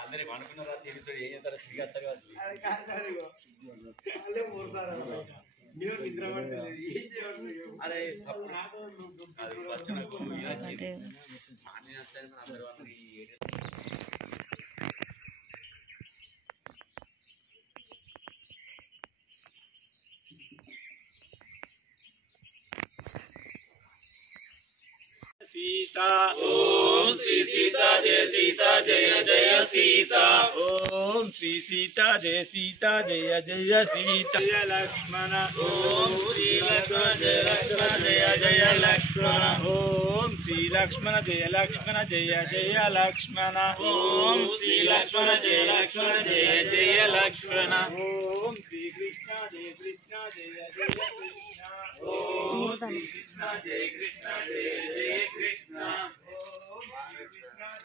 అందరి అనుకున్నారా తిరుగుతాడు ఏం చేస్తారో తిరిగి వస్తారు అరే అది ఫస్ట్ నాకు వచ్చింది అందరూ सीता ओम श्री सीता जय जय सीता ओम श्री सीता जय सीता जय जय सीता जय लक्ष्मण ओम श्री लक्ष्मण जय जय लक्ष्मण ओम श्री लक्ष्मण जय जय लक्ष्मण ओम श्री लक्ष्मण जय जय लक्ष्मण ओम श्री कृष्ण जय जय कृष्ण ओम श्री कृष्ण जय कृष्ण ओम श्री कृष्ण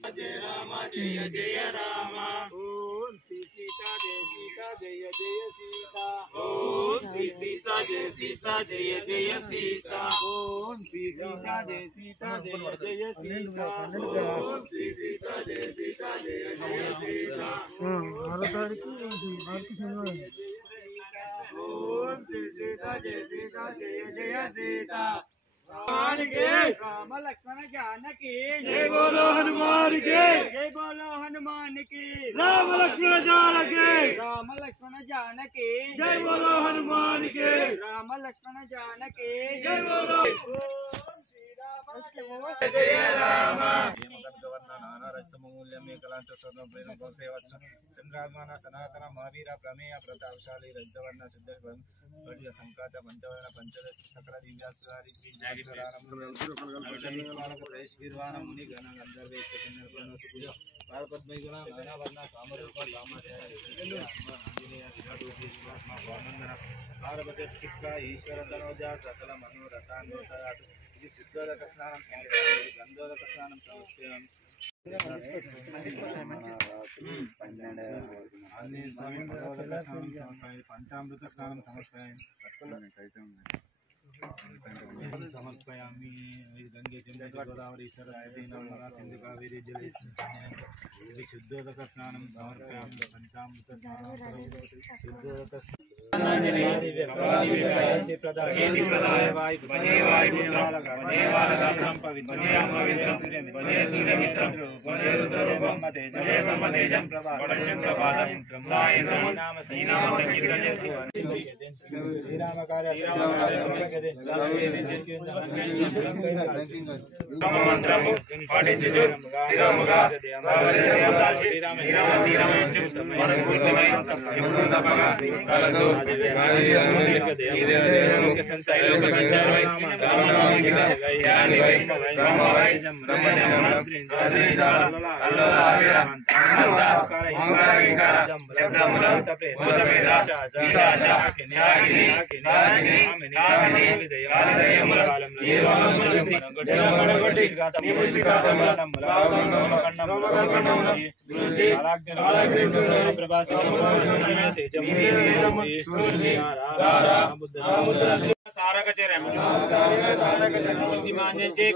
जय जय राम जय राम ओम श्री सीता जय सीता ओम श्री सीता जय सीता ओम श्री सीता जय सीता ओम श्री सीता जय सीता ओम श्री सीता जय सीता राम लक्ष्मण जानकी जय बोलो हनुमान की जय बोलो हनुमान की राम लक्ष्मण जानकी जय बोलो हनुमान की राम लक्ष्मण जानकी जय बोलो जय राम चंद्रात्मा सनातन महावीर प्रमेय प्रतापशाली रजतवर्ण सिद्ध संकाच पंचवर्ण पंचदश सकल दिव्यास्त्रादि श्री वीरवान मुनि गण गंधर्व पादपद्मयुगुण नानावर्ण कामरूप रामाचार्य ईश्वर तनोजा सकल मनोरथान्वितात् ఇది సిద్ధోదక స్నానం గంధోదక స్నానం సమర్పయామి పంచామృత స్నానం సమర్పయామి గంగే చంద్ర గోదావరి సరస్వతి నర్మదా సింధు కావేరి జలే ఇది సిద్ధోదక స్నానం సమర్పయామి పంచామృత స్నానం సిద్ధోదక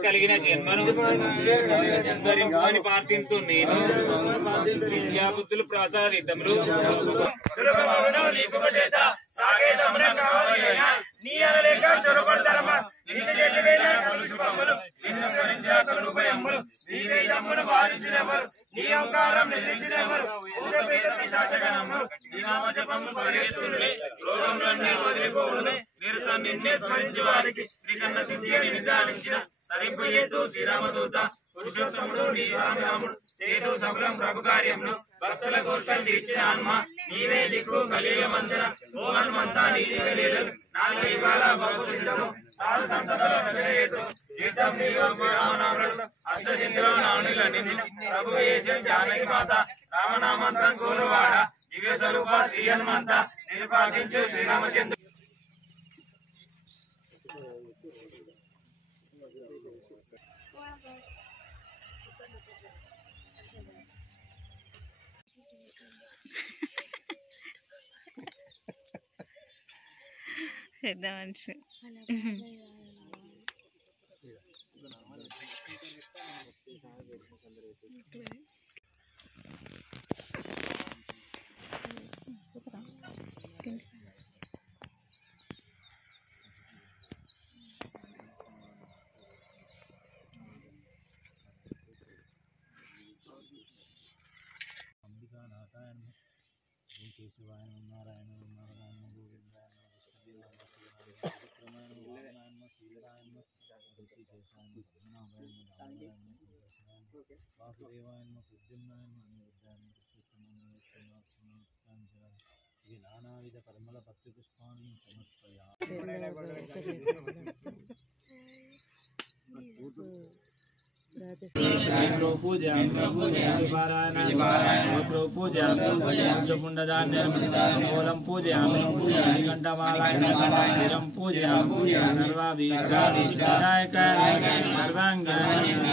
కలిగిన జన్మను పార్థింతు నేను విద్యాబుద్ధులు ప్రసాదితములు నిన్నే స్మరించి వారికి శ్రీకన్న సిద్ధి అని నిదానించిన తరింపయేతు శ్రీరామదూత పురుషోత్తముడు నీ రాముడు సేతు సఫలం ప్రభు కార్యములు భక్తుల కోరికలు తీర్చిన ఆత్మ నీవే దిక్కు కలియుగ మందిర ఓ హనుమంతా నీతి లేదు నాలుగు యుగాల బహు సిద్ధము సాధు సంతతుల రచనయేతు జీతం శ్రీరామనాముడు అష్టసింధులో నానుల నిన్ను ప్రభు యేసు జానకి మాత రామనామంతం కోరువాడ దివ్య స్వరూప శ్రీ హనుమంత నిలుపాదించు శ్రీరామచంద్ర పెద్ద మనిషి నానావిధ పరిమళ పత్రి పుష్పాన్ని సమర్పయామి. మూలం పూజయామి క్షీరం పూజయామి సర్వాభీష్టాయ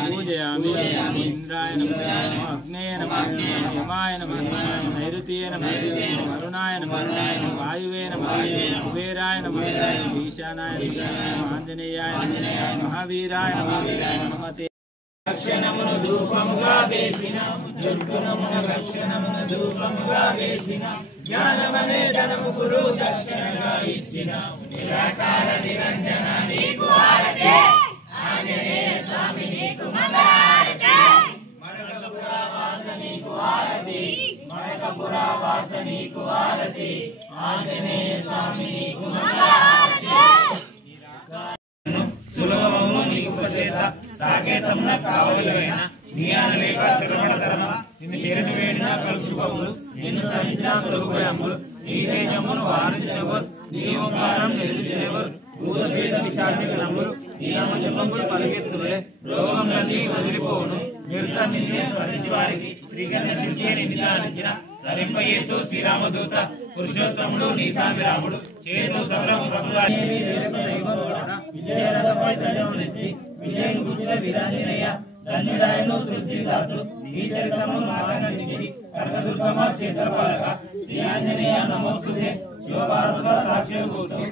పూజయామి ఇంద్రాయ నమః అగ్నేయ నమః యమాయ నమః నైరుతీయ నమః వరుణాయ నమః వాయువే నమః కుబేరాయ నమః ఈశానాయ నమః ఆంజనేయాయ నమః మహావీరాయ నమః నమతే రక్షణమును ధూపముగా వేసిన దుర్గుణమున రక్షణమున ధూపముగా వేసిన జ్ఞానమనే ధనము గురు దక్షిణగా ఇచ్చిన నిరాకార నిరంజన నీకు హారతి ఆంజనేయ స్వామి నీకు మంగళహారతి మణకపుర వాస నీకు హారతి మణకపుర వాస నీకు హారతి ఆంజనేయ స్వామి నీకు మంగళహారతి సులభమును నీకు ప్రచేత సాకేతమున కావలివైన నీయాన లేక శ్రవణకరమ నిన్ను చేరని వేడిన కలుషుభములు నిన్ను సహించిన కలుగుభయములు నీ తేజమును వారించెవరు నీ ఓంకారం నిలిచెవరు భూతపేద విశాసికరములు నీ నామజపములు పలుకెత్తులే రోగములన్నీ వదిలిపోవును నిరుత నిన్నే స్మరించి వారికి శ్రీగంధ సిద్ధి నిదానించిన ధరింపయేతు శ్రీరామదూత పురుషోత్తముడు నీ సామిరాముడు చేతు సబరము ప్రభుగా విజయరథపై ధ్వజము నెచ్చి విజయను గుర్చిన వీరాంజనేయ ధన్యుడాయను తులసీదాసు ఈ చరిత్రము మాటంగించి కనకదుర్గమ్మ క్షేత్రపాలక శ్రీ ఆంజనేయ నమోస్తుతే శివపార్వతుల సాక్షి కూర్చు